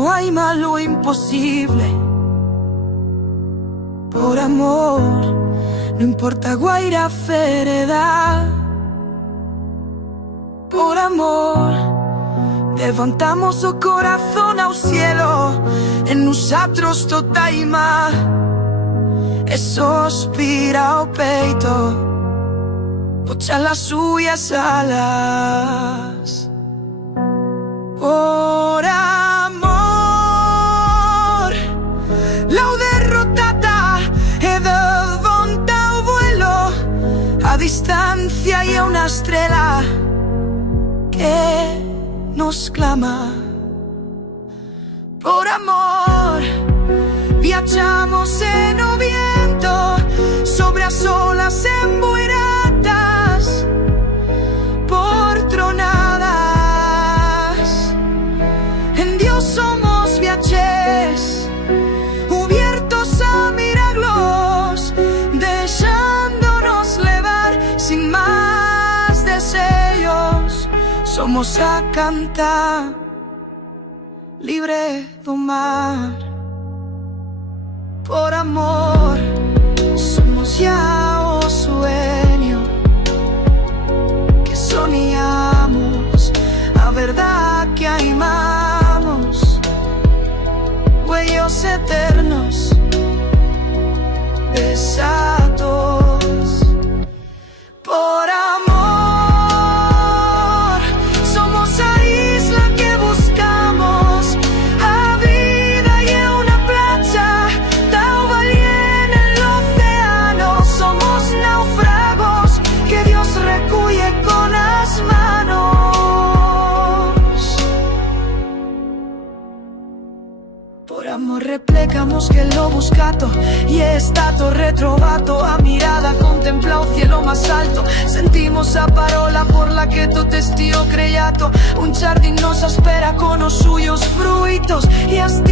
no hay malo imposible. Por amor, no importa guaira fereda. Por amor, levantamos o corazón ao cielo. En nosotros totaima e sospira o peito, pocha las suyas alas. Por amor, la derrotada e de vontade o vuelo. A distancia y a una estrella que nos clama. Por amor, viajamos en o viento, sobre as olas emboiradas, por tronadas. En Dios somos viajes, abiertos a mirarlos, dejándonos levar sin más deseos. Somos a cantar, libre do mar. Por amor, somos ya o sueño que soñamos, a verdad que amamos, huellos eternos, besados. Por amor, somos a isla que buscamos, a vida y una playa, tal valle en el océano. Somos náufragos que Dios recuye con las manos. Por amor replegamos che l'ho buscato y è stato retrovato. A mirada contempla o cielo más alto, sentimos a parola por la che tutto stio creato. Un giardín nos espera con os suyos fruitos y hasta